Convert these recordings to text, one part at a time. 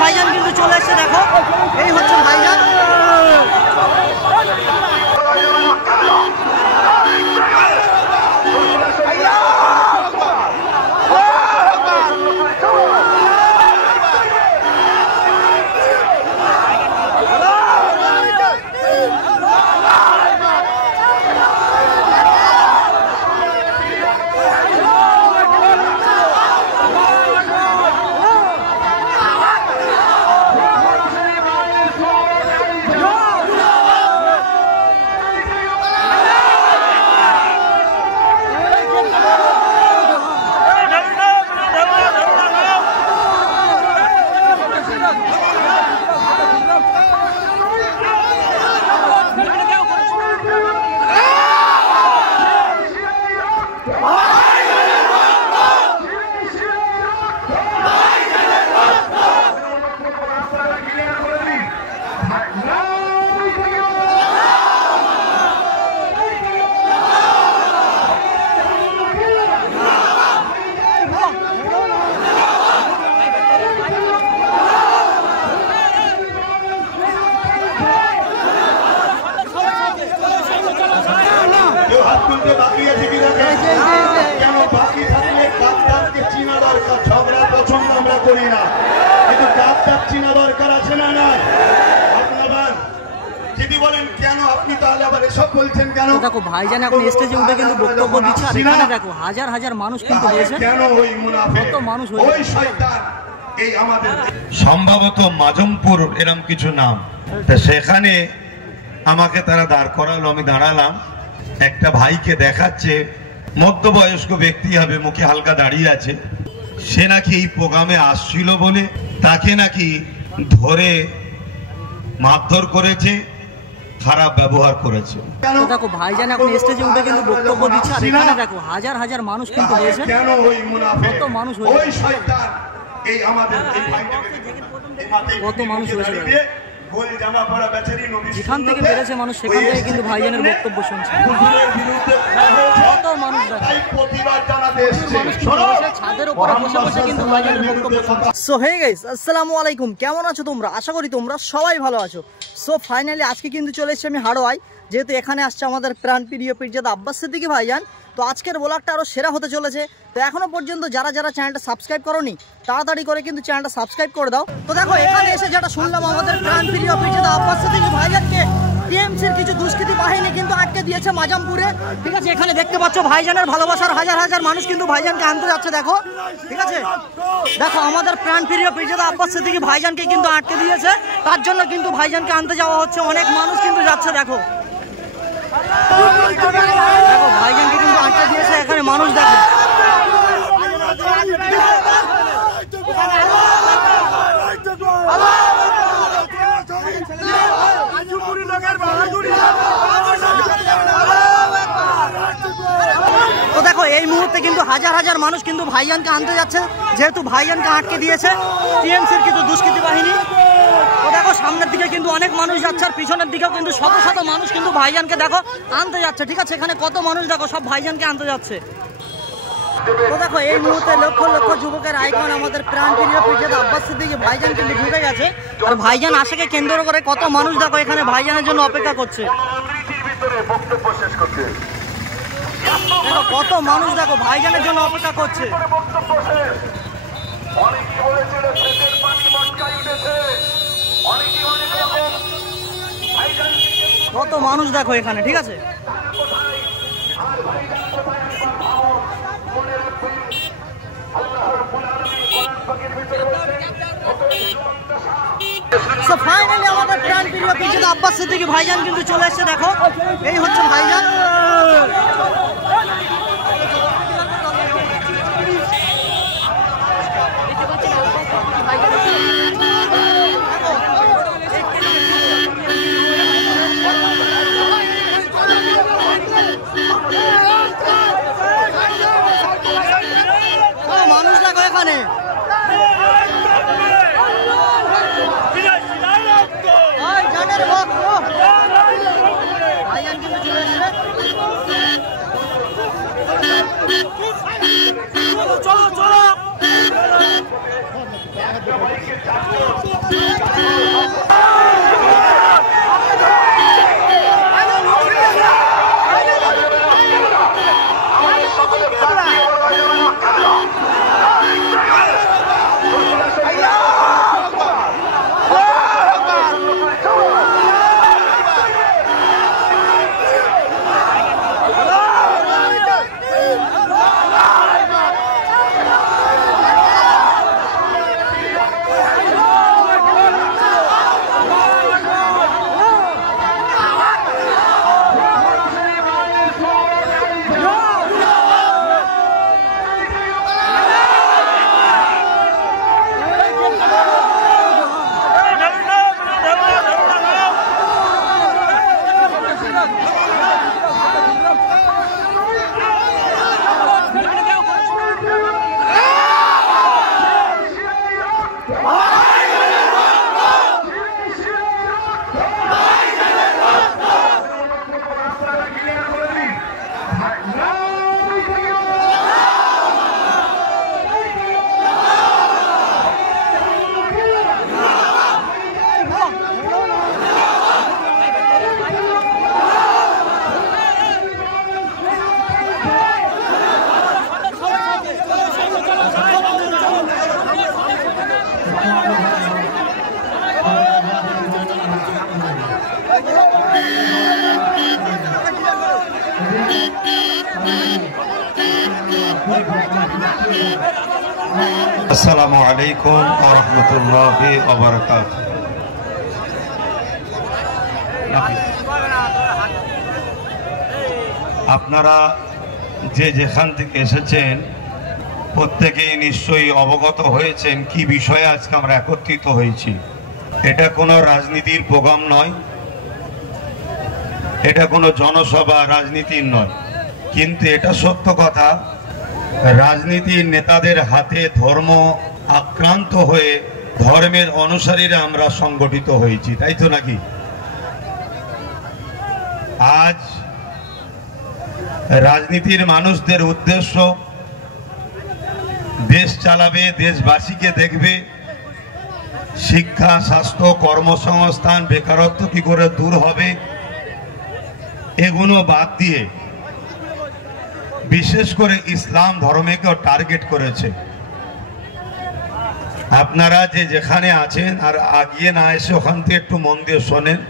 ভাইজান কিন্তু চলে এসেছে, দেখো এই হচ্ছে ভাইজান। দেখো ভাইজান এখন স্টেজে উঠে কিন্তু বক্তব্য দিচ্ছে, আর এখানে দেখো হাজার হাজার মানুষ কিন্তু হয়েছে। কত মানুষ হয়েছে, সম্ভবত মাজমপুর এরকম কিছু নাম। তা সেখানে আমাকে তারা দাঁড় করালো, আমি দাঁড়ালাম। একটা ভাইকে দেখাচ্ছে, মধ্যবয়স্ক ব্যক্তি হবে, মুখে হালকা দাঁড়িয়ে আছে। সে নাকি এই প্রোগ্রামে আসছিল বলে তাকে নাকি ধরে মারধর করেছে, খারাপ ব্যবহার করেছে। দেখো ভাইজান এখন স্টেজে উঠে কিন্তু বক্তব্য দিচ্ছে, আর এখানে দেখো হাজার হাজার মানুষ কিন্তু হয়েছে। কত মানুষ হয়েছে, কত মানুষ হয়েছে। যেখান থেকে বেড়েছে মানুষ সেখান থেকে কিন্তু ভাইজানের বক্তব্য শুনছে। কত মানুষ ছাদের উপরে বসে বসে কিন্তু ভাইজানের বক্তব্য শুনছে। সো হে গাইস, আসসালামু আলাইকুম, কেমন আছো তোমরা? আশা করি তোমরা সবাই ভালো আছো। সো ফাইনালি আজকে কিন্তু চলে এসেছি আমি হাড়োয়ায়, যেহেতু এখানে আসছে আমাদের প্রাণপ্রিয় পীরজাদা আব্বাস সিদ্দিকী ভাইজান। তো আজকের ব্লগটা আরও সেরা হতে চলেছে। তো এখনো পর্যন্ত যারা যারা চ্যানেলটা সাবস্ক্রাইব করোনি তাড়াতাড়ি করে কিন্তু চ্যানেলটা সাবস্ক্রাইব করে দাও। তো দেখো এখানে এসে যেটা শুনলাম, আমাদের প্রাণপ্রিয় পীরজাদা আব্বাস সিদ্দিকী ভাইজানকে টিএমসির কিছু দুষ্কৃতী বাহিনী কিন্তু আটকে দিয়েছে মাজামপুরে। ঠিক আছে, এখানে দেখতে পাচ্ছ ভাইজানের ভালোবাসার হাজার হাজার মানুষ কিন্তু ভাইজানকে আনতে যাচ্ছে। দেখো ঠিক আছে, দেখো আমাদের প্রাণপ্রিয় পীরজাদা আব্বাস সিদ্দিকী ভাইজানকে কিন্তু আটকে দিয়েছে, তার জন্য কিন্তু ভাইজানকে আনতে যাওয়া হচ্ছে। অনেক মানুষ কিন্তু যাচ্ছে। দেখো দেখো ভাইজানকে কিন্তু আটকে দিয়েছে, এখানে মানুষ দেখো। তো দেখো এই মুহূর্তে কিন্তু হাজার হাজার মানুষ কিন্তু ভাইজানকে আনতে যাচ্ছে, যেহেতু ভাইজানকে আটকে দিয়েছে টিএমসির কিছু দুষ্কৃতী বাহিনী। তো দেখো সামনের দিকে কিন্তু অনেক মানুষ যাচ্ছে, আর পিছনের দিকেও কিন্তু শত শত মানুষ কিন্তু ভাইজানকে দেখো আনতে যাচ্ছে। ঠিক আছে, এখানে কত মানুষ দেখো, সব ভাইজানকে আনতে যাচ্ছে। তো দেখো এই মুহূর্তে লক্ষ লক্ষ যুবকের আইকন আমাদের প্রাণপ্রিয় পীরজাদা আব্বাস সিদ্দিকী ভাইজান কিন্তু ঢুকে গেছে, আর ভাইজান আসাকে কেন্দ্র করে কত মানুষ দেখো এখানে ভাইজানের জন্য অপেক্ষা করছে। দেখো কত মানুষ দেখো ভাইজানের জন্য অপেক্ষা করছে। কত মানুষ দেখো এখানে। ঠিক আছে, সো ফাইনালি আমাদের প্রাণপ্রিয় পীরজাদা আব্বাস সিদ্দিকী ভাইজান কিন্তু চলে এসেছে। দেখো এই হচ্ছে ভাইজান। মানুষ দেখো এখানে। আসসালামু আলাইকুম ওয়া রাহমাতুল্লাহি ওয়া বারাকাতুহু। আপনারা যে যেখান থেকে এসেছেন প্রত্যেকেই নিশ্চয়ই অবগত হয়েছেন কি বিষয়ে আজকে আমরা একত্রিত হয়েছি। এটা কোনো রাজনীতির প্রোগ্রাম নয়, এটা কোনো জনসভা রাজনীতির নয়, কিন্তু এটা সত্য কথা, রাজনীতির নেতাদের হাতে ধর্ম আক্রান্ত হয়ে ধর্মের অনুসারীরা আমরা সংগঠিত হয়েছি, তাই তো নাকি? আজ রাজনীতির মানুষদের উদ্দেশ্য দেশ চালাবে, দেশবাসীকে দেখবে, শিক্ষা, স্বাস্থ্য, কর্মসংস্থান, বেকারত্ব কি করে দূর হবে এগুলো বাদ দিয়ে বিশেষ করে ইসলাম ধর্মকেও টার্গেট করেছে। আপনারা যে যেখানে আছেন আর আগিয়ে না এসে ওখান থেকে একটু মন দিয়ে শোনেন,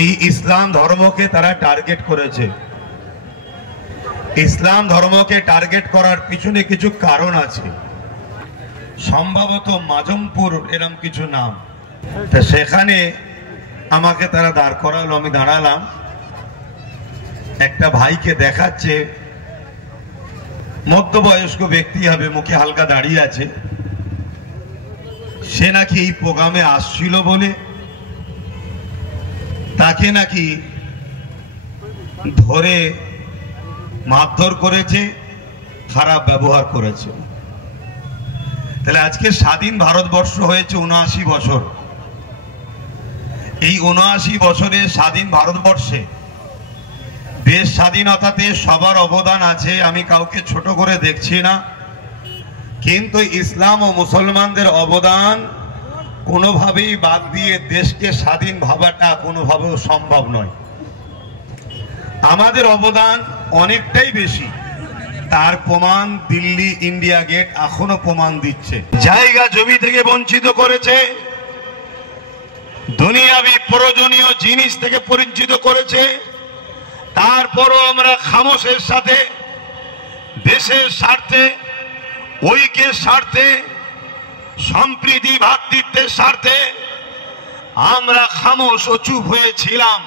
এই ইসলাম ধর্মকে তারা টার্গেট করেছে। ইসলাম ধর্মকে টার্গেট করার পিছনে কিছু কারণ আছে, সম্ভবত মাজমপুর এরম কিছু নাম। তা সেখানে আমাকে তারা দাঁড় করালো, আমি দাঁড়ালাম, একটা ভাইকে দেখাচ্ছে, মধ্যবয়স্ক ব্যক্তি হবে, মুখে হালকা দাঁড়িয়ে আছে, সে নাকি এই প্রোগ্রামে আসছিল বলে তাকে নাকি ধরে মারধর করেছে, খারাপ ব্যবহার করেছে। তাহলে আজকে স্বাধীন ভারতবর্ষ হয়েছে ৭৯ বছর। এই ৭৯ বছরে স্বাধীন ভারতবর্ষে দেশ স্বাধীনতাতে সবার অবদান আছে, আমি কাউকে ছোট করে দেখছি না, কিন্তু ইসলাম ও মুসলমানদের অবদান কোনোভাবেই বাদ দিয়ে দেশকে স্বাধীন ভাবাটা কোনোভাবেও সম্ভব নয়। আমাদের অবদান অনেকটাই বেশি, তার প্রমাণ দিল্লি ইন্ডিয়া গেট এখনো প্রমাণ দিচ্ছে। জায়গা জমি থেকে বঞ্চিত করেছে, দুনিয়াবি প্রয়োজনীয় জিনিস থেকে বঞ্চিত করেছে, তারপরও আমরা খামোশের সাথে দেশের স্বার্থে, ঐক্যের স্বার্থে, সম্প্রীতি ভ্রাতৃত্বের স্বার্থে আমরা খামোশ ও চুপ হয়েছিলাম।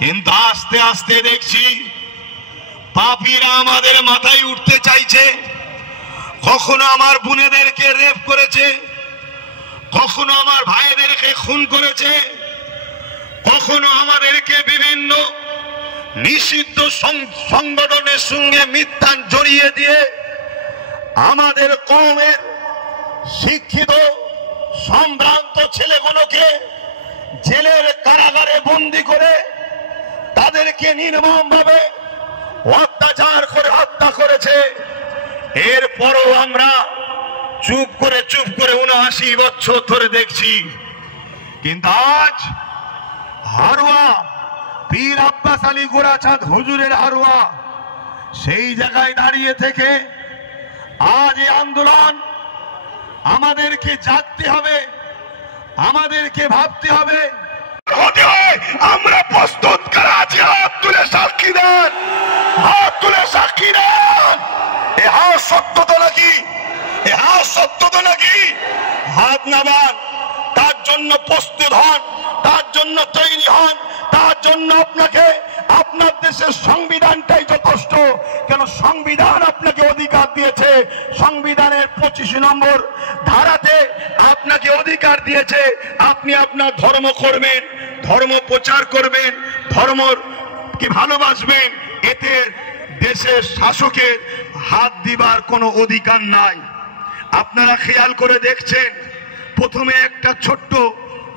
কিন্তু আস্তে আস্তে দেখছি পাপীরা আমাদের মাথায় উঠতে চাইছে। কখনো আমার বোনেদেরকে রেপ করেছে, কখনো আমার ভাইদেরকে খুন করেছে, কখনো আমাদেরকে বিভিন্ন নিষিদ্ধ সংগঠনের সঙ্গে মিথ্যা জড়িয়ে দিয়ে আমাদের কওমের শিক্ষিত সম্ভ্রান্ত ছেলেগুলোকে জেলের কারাগারে বন্দী করে তাদেরকে নির্মমভাবে অত্যাচার করে হত্যা করেছে। এরপরও আমরা চুপ করে 79 বছর ধরে দেখছি। কিন্তু আজ হারোয়া পীর আব্বাস আলী গোরাচাঁদ হুজুরের হারোয়া সেই জায়গায় দাঁড়িয়ে থেকে আজ এই আন্দোলন আমাদেরকে জাগতে হবে, আমাদেরকে ভাবতে হবে। আমরা প্রস্তুত করা আছি। হাত তুলে সাক্ষী দেন, হাত তুলে সাক্ষী দেন। এ হাত সত্য তো নাকি? এ হাত সত্য তো নাকি? হাত নামান, তার জন্য প্রস্তুত হন, তার জন্য তৈরি হন, তার জন্য আপনাকে আপনার দেশের সংবিধানটাই যথেষ্ট। কেন সংবিধান আপনাকে অধিকার দিয়েছে, সংবিধানের 25 নম্বর ধারাতে আপনাকে অধিকার দিয়েছে আপনি আপনার ধর্ম করবেন, ধর্ম প্রচার করবেন, ধর্মকে ভালোবাসবেন। এতে দেশের শাসকের হাত দিবার কোনো অধিকার নাই। আপনারা খেয়াল করে দেখছেন প্রথমে একটা ছোট্ট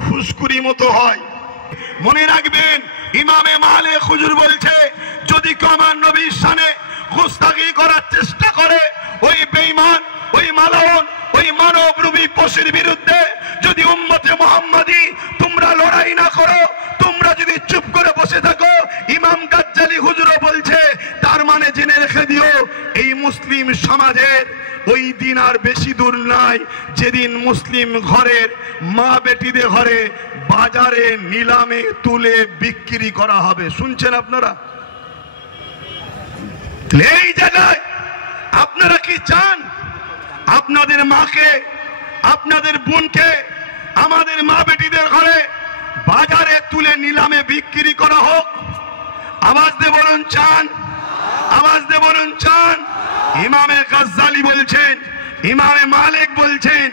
ফুসকুরি মতো হয়। মনে রাখবেন ইমামে মালিক হুজুর বলছে যদি কেউ আমার নবীর শানে গুস্তাখি করার চেষ্টা করে, ওই বেঈমান, ওই মালাউন, ওই মানবরূপী পশুর বিরুদ্ধে যদি উম্মতে মুহাম্মাদি তোমরা লড়াই না করো, তোমরা যদি চুপ করে বসে থাকো, ইমাম গাজ্জালি হুজুরও বলছে তার মানে জেনে রেখে দিও এই মুসলিম সমাজের ওই দিন আর বেশি দূর নাই যেদিন মুসলিম ঘরের মা বেটিদের ঘরে বাজারে নিলামে তুলে বিক্রি করা হবে। শুনছেন আপনারা? এই জায়গায় আপনারা কি চান আপনাদের মাকে, আপনাদের বোনকে, আমাদের মা বেটিদের ঘরে বাজারে তুলে নিলামে বিক্রি করা হোক? আওয়াজ দিয়ে বলুন চান, আওয়াজ দিয়ে বলুন চান। ইমামে গাজ্জালি বলছেন, ইমামে মালিক বলছেন